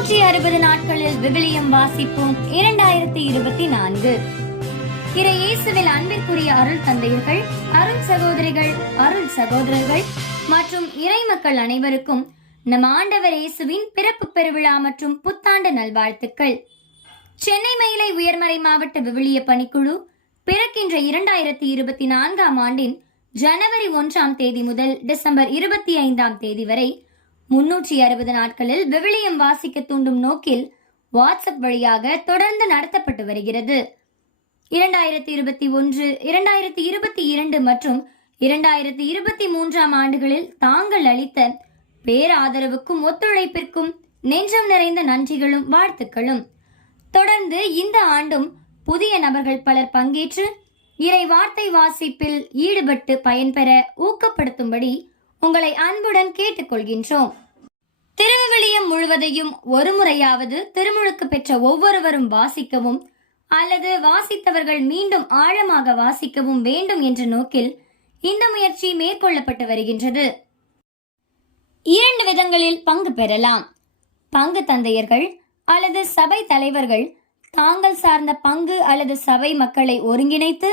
முன்னூற்றி அறுபது நாட்களில் விவிலியம் வாசிப்போம். இரண்டாயிரத்தி இருபத்தி நான்கு. இறை இயேசுவில் அன்பிற்குரிய அருள் தந்தையர்கள் அருள் சகோதரிகள் அருள் சகோதரர்கள் மற்றும் இறை மக்கள் அனைவருக்கும் நம் ஆண்டவர் இயேசுவின் பிறப்பு பெருவிழா மற்றும் புத்தாண்டு நல்வாழ்த்துக்கள். சென்னை மயிலை உயர்மறை மாவட்ட விவிலிய பணிக்குழு பிறக்கின்ற இரண்டாயிரத்தி இருபத்தி நான்காம் ஆண்டின் ஜனவரி ஒன்றாம் தேதி முதல் டிசம்பர் இருபத்தி ஐந்தாம் தேதி வரை முன்னூற்றி அறுபது நாட்களில் விவிலியம் வாசிக்க தூண்டும் நோக்கில் வாட்ஸ்அப் வழியாக தொடர்ந்து நடத்தப்பட்டு வருகிறது. இரண்டாயிரத்தி இருபத்தி ஒன்று இரண்டாயிரத்தி இருபத்தி இரண்டு மற்றும் இரண்டாயிரத்தி இருபத்தி மூன்றாம் ஆண்டுகளில் தாங்கள் அளித்த பேராதரவுக்கும் ஒத்துழைப்பிற்கும் நெஞ்சம் நிறைந்த நன்றிகளும் வாழ்த்துக்களும். தொடர்ந்து இந்த ஆண்டும் புதிய நபர்கள் பலர் பங்கேற்று இறை வார்த்தை வாசிப்பில் ஈடுபட்டு பயன்பெற ஊக்கப்படுத்தும்படி உங்களை அன்புடன் கேட்டுக்கொள்கின்றோம். திருவிவிலியம் முழுவதையும் ஒரு முறையாவது திருமுழுக்கு பெற்ற ஒவ்வொருவரும் வாசிக்கவும் அல்லது வாசித்தவர்கள் மீண்டும் ஆழமாக வாசிக்கவும் வேண்டும் என்ற நோக்கில் இந்த முயற்சி மேற்கொள்ளப்பட்டு வருகின்றது. இரண்டு விதங்களில் பங்கு பெறலாம். பங்கு தந்தையர்கள் அல்லது சபை தலைவர்கள் தாங்கள் சார்ந்த பங்கு அல்லது சபை மக்களை ஒருங்கிணைத்து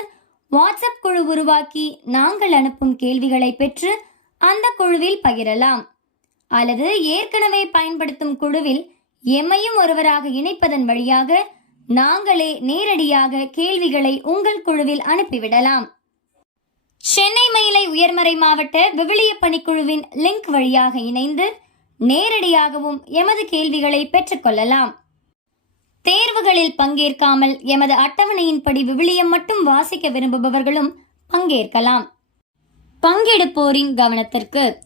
வாட்ஸ்அப் குழு உருவாக்கி நாங்கள் அனுப்பும் கேள்விகளை பெற்று அந்த குழுவில் பகிரலாம். அல்லது ஏற்கனவே பயன்படுத்தும் குழுவில் எம்மையும் ஒருவராக இணைப்பதன் வழியாக நாங்களே நேரடியாக கேள்விகளை உங்கள் குழுவில் அனுப்பிவிடலாம். சென்னை மயிலை உயர்மறை மாவட்ட விவிலிய பணிக்குழுவின் லிங்க் வழியாக இணைந்து நேரடியாகவும் எமது கேள்விகளை பெற்றுக்கொள்ளலாம். தேர்வுகளில் பங்கேற்காமல் எமது அட்டவணையின்படி விவிலியம் மட்டும் வாசிக்க விரும்புபவர்களும் பங்கேற்கலாம். பங்கெடுப்போரின் கவனத்திற்கு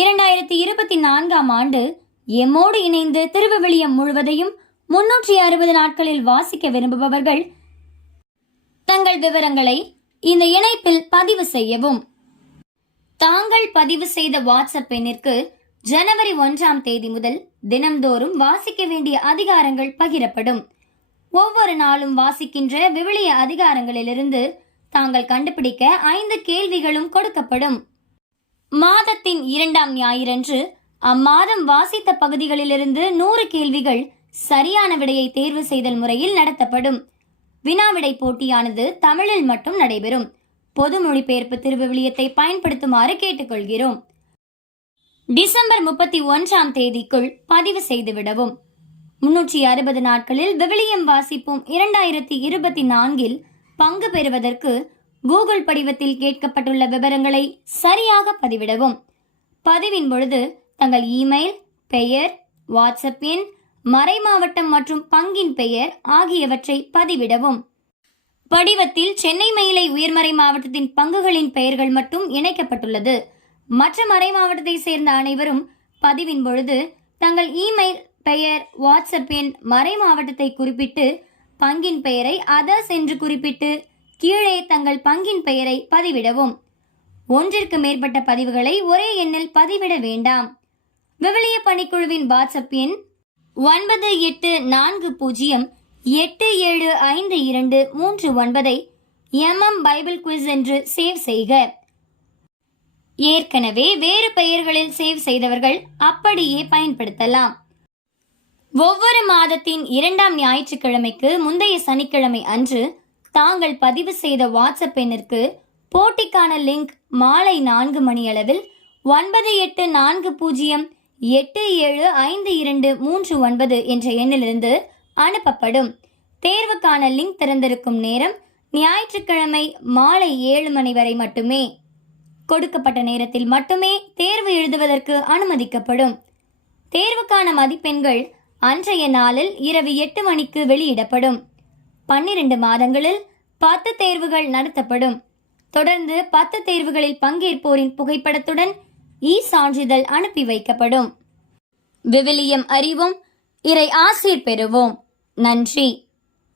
இரண்டாயிரத்தி இருபத்தி நான்காம் ஆண்டு எம்மோடு இணைந்து திருவிவிலியம் முழுவதையும் முன்னூற்றி அறுபது நாட்களில் வாசிக்க விரும்புபவர்கள் தங்கள் விவரங்களை இந்த இணைப்பில் பதிவு செய்யவும். தாங்கள் பதிவு செய்த வாட்ஸ்அப் எண்ணிற்கு ஜனவரி ஒன்றாம் தேதி முதல் தினம்தோறும் வாசிக்க வேண்டிய அதிகாரங்கள் பகிரப்படும். ஒவ்வொரு நாளும் வாசிக்கின்ற விவிலிய அதிகாரங்களிலிருந்து தாங்கள் கண்டுபிடிக்க ஐந்து கேள்விகளும் கொடுக்கப்படும். மாதத்தின் இரண்டாம் ஞாயிறன்று அம்மாதம் வாசித்த பகுதிகளிலிருந்து நூறு கேள்விகள் சரியான விடையை தேர்வு செய்தல் முறையில் நடத்தப்படும். வினாவிடை போட்டியானது தமிழில் மட்டும் நடைபெறும். பொது மொழிபெயர்ப்பு திருவிவிலியத்தை பயன்படுத்துமாறு கேட்டுக்கொள்கிறோம். டிசம்பர் முப்பத்தி ஒன்றாம் தேதிக்குள் பதிவு செய்துவிடவும் முன்னூற்றி அறுபது நாட்களில் விவிலியம் வாசிப்போம் இரண்டாயிரத்தி இருபத்தி நான்கில் பங்கு பெறுவதற்கு கூகுள் படிவத்தில் கேட்கப்பட்டுள்ள விவரங்களை சரியாக பதிவிடவும். பதிவின் பொழுது தங்கள் இமெயில் பெயர் வாட்ஸ்அப் எண் மறைமாவட்டம் மற்றும் பங்கின் பெயர் ஆகியவற்றை பதிவிடவும். படிவத்தில் சென்னை மயிலை உயர்மறை மாவட்டத்தின் பங்குகளின் பெயர்கள் மட்டும் இணைக்கப்பட்டுள்ளது. மற்ற மறை மாவட்டத்தை சேர்ந்த அனைவரும் பதிவின் பொழுது தங்கள் இமெயில் பெயர் வாட்ஸ்அப் எண் மறை மாவட்டத்தை குறிப்பிட்டு பங்கின் பெயரை அதர்ஸ் என்று குறிப்பிட்டு கீழே தங்கள் பங்கின் பெயரை பதிவிடவும். ஒன்றிற்கு மேற்பட்ட பதிவுகளை ஒரே எண்ணில் பதிவிட வேண்டாம். விவிலிய பணிக்குழுவின் வாட்ஸ்அப் எண் ஒன்பது எட்டு நான்கு பூஜ்ஜியம் எட்டு ஏழு ஐந்து இரண்டு மூன்று ஒன்பதை எம்எம் பைபிள் குவிஸ் என்று சேவ் செய்க. ஏற்கனவே வேறு பெயர்களில் சேவ் செய்தவர்கள் அப்படியே பயன்படுத்தலாம். ஒவ்வொரு மாதத்தின் இரண்டாம் ஞாயிற்றுக்கிழமைக்கு முந்தைய சனிக்கிழமை அன்று தாங்கள் பதிவு செய்த வாட்ஸ்அப் எண்ணிற்கு போட்டிக்கான லிங்க் மாலை நான்கு மணியளவில் ஒன்பது எட்டு நான்கு பூஜ்ஜியம் எட்டு ஏழு ஐந்து இரண்டு மூன்று ஒன்பது என்ற எண்ணிலிருந்து அனுப்பப்படும். தேர்வுக்கான லிங்க் திறந்திருக்கும் நேரம் ஞாயிற்றுக்கிழமை மாலை ஏழு மணி வரை மட்டுமே. கொடுக்கப்பட்ட நேரத்தில் மட்டுமே தேர்வு எழுதுவதற்கு அனுமதிக்கப்படும். தேர்வுக்கான மதிப்பெண்கள் அன்றைய நாளில் இரவு எட்டு மணிக்கு வெளியிடப்படும். பன்னிரண்டு மாதங்களில் பத்து தேர்வுகள் நடத்தப்படும். தொடர்ந்து பத்து தேர்வுகளில் பங்கேற்போரின் புகைப்படத்துடன் இ சான்றிதழ் அனுப்பி வைக்கப்படும். விவிலியம் அறிவும் இறை ஆசிர் பெறுவோம். நன்றி.